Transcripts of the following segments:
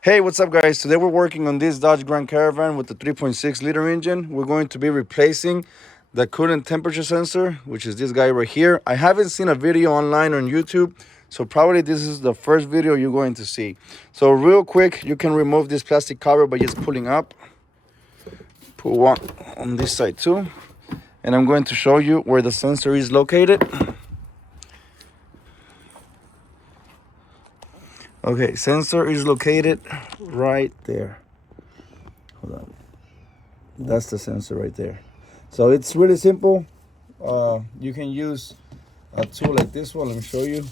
Hey, what's up, guys? Today we're working on this Dodge Grand Caravan with the 3.6 liter engine. We're going to be replacing the coolant temperature sensor, which is this guy right here. I haven't seen a video online on YouTube, so probably this is the first video you're going to see. So real quick, you can remove this plastic cover by just pulling up. Put one on this side too. And I'm going to show you where the sensor is located. Okay, sensor is located right there. Hold on. That's the sensor right there. So it's really simple. You can use a tool like this one. Let me show you.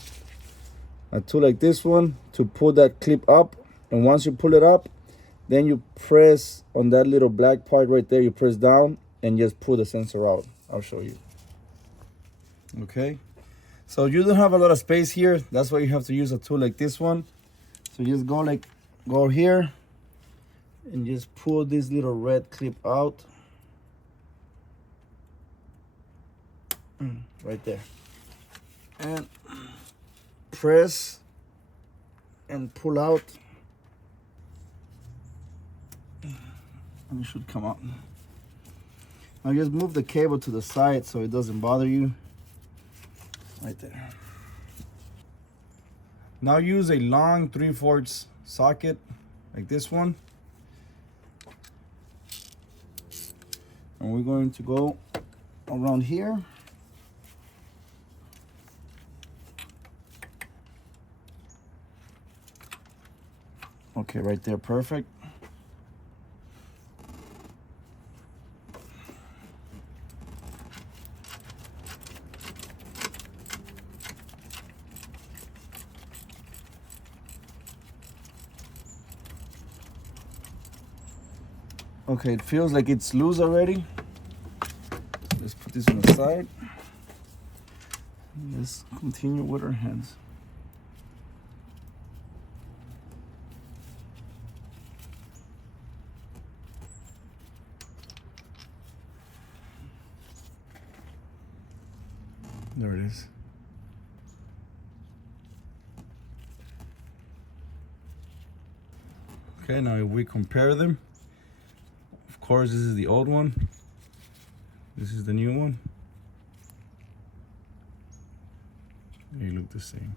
A tool like this one to pull that clip up. And once you pull it up, then you press on that little black part right there. You press down and just pull the sensor out. I'll show you. Okay. So you don't have a lot of space here. That's why you have to use a tool like this one. So just go here and just pull this little red clip out. Right there. And press and pull out. And it should come out. Now just move the cable to the side so it doesn't bother you. Right there. Now use a long 3/4 socket like this one. And we're going to go around here. Okay, right there, perfect. Okay, it feels like it's loose already. Let's put this on the side. Let's continue with our hands. There it is. Okay, now if we compare them, of course, this is the old one. This is the new one. They look the same.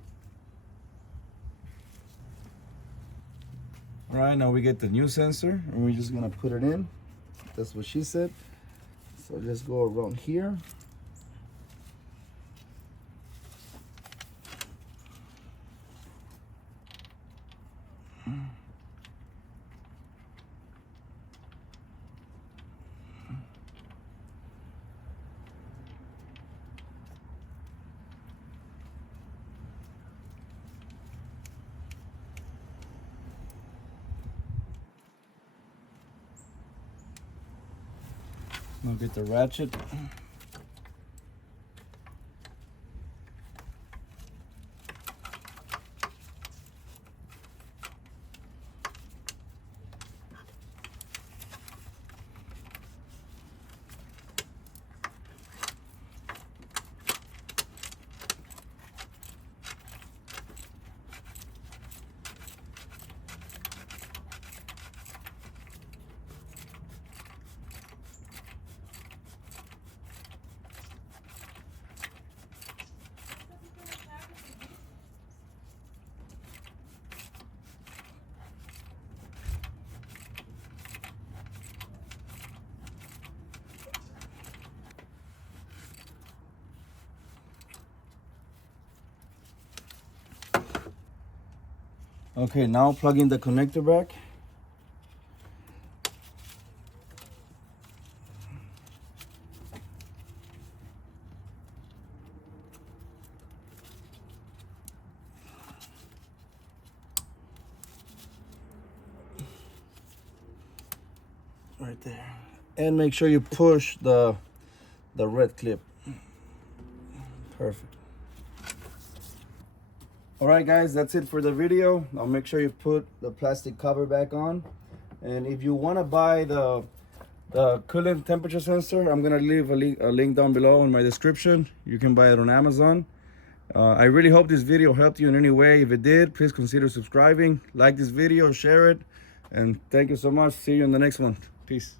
All right, now we get the new sensor and we're just gonna put it in. That's what she said. So let's go around here. I'll get the ratchet. Okay, now plug in the connector back. Right there. And make sure you push the red clip. Perfect. All right, guys, that's it for the video. Now make sure you put the plastic cover back on. And if you want to buy the coolant temperature sensor, I'm gonna leave a link down below in my description. You can buy it on Amazon. I really hope this video helped you in any way. If it did, please consider subscribing, like this video, share it, and thank you so much. See you in the next one. Peace.